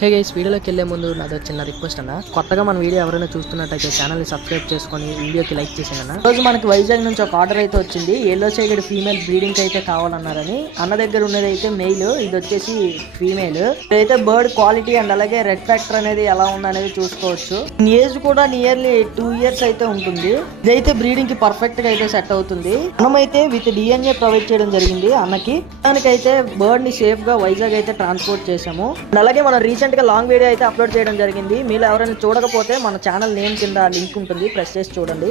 Hey guys, వీడియోలోకి వెళ్ళే ముందు నాది చిన్న రిక్వెస్ట్ అన్న. కొత్తగా మన వీడియో ఎవరైనా చూస్తున్నట్టయితే ఛానల్ని సబ్స్క్రైబ్ చేసుకొని వీడియోకి లైక్ చేసేయండి అన్న. రోజు మనకి వైజాగ్ నుంచి ఒక ఆర్డర్ అయితే వచ్చింది. ఎల్లో సైడెడ్ ఫీమేల్ బ్రీడింగ్ అయితే కావాలన్నారని. అన్న దగ్గర ఉన్నది అయితే మెయిల్, ఇది వచ్చేసి ఫీమేల్. ఇదైతే బర్డ్ క్వాలిటీ అండ్ అలాగే రెడ్ ఫ్యాక్టర్ అనేది ఎలా ఉందనేది చూసుకోవచ్చు. ఏజ్ కూడా నియర్లీ 2 years అయితే ఉంటుంది. ఇదైతే బ్రీడింగ్ కి పర్ఫెక్ట్ గా అయితే సెట్ అవుతుంది. మనమైతే విత్ DNA ప్రొవైడ్ చేయడం జరిగింది అన్నకి. దానికైతే బర్డ్ ని సేఫ్ గా వైజాగ్ అయితే ట్రాన్స్పోర్ట్ చేసాము. అలాగే మనం రీసెంట్ గా లాంగ్ వీడియో అయితే అప్లోడ్ చేయడం జరిగింది. మీరు ఎవరైనా చూడకపోతే మన ఛానల్ నేమ్ కింద లింక్ ఉంటుంది, ప్రెస్ చేసి చూడండి.